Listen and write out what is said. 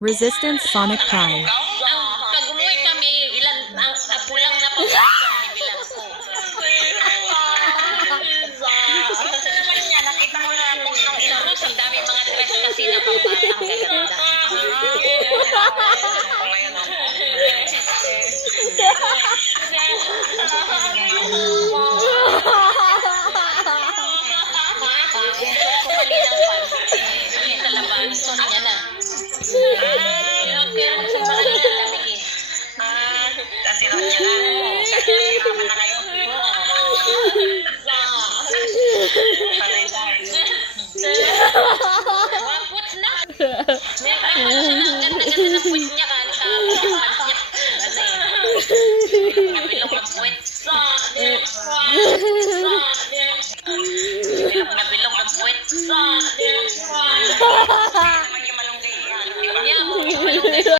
Resistance Sonic Prime. Pag umuwi kami, pulang na pagkakas ang bibilang ko. Gusto naman niya, nakita ko na post ng Rose, ang dami mga dress kasi na pambatang gaganda. Gusto ko mali ng pants. Sa laban, gusto niya na. Kaya sa bahay na lamig eh. Kasi lang niya na. Kasi naman na kayo. Mga puts na. Ganda-ganda ng puts niya. Pants niya. Nabilong ng puts. Nabilong ng puts. Naman yung malunggay yan. Malunggay.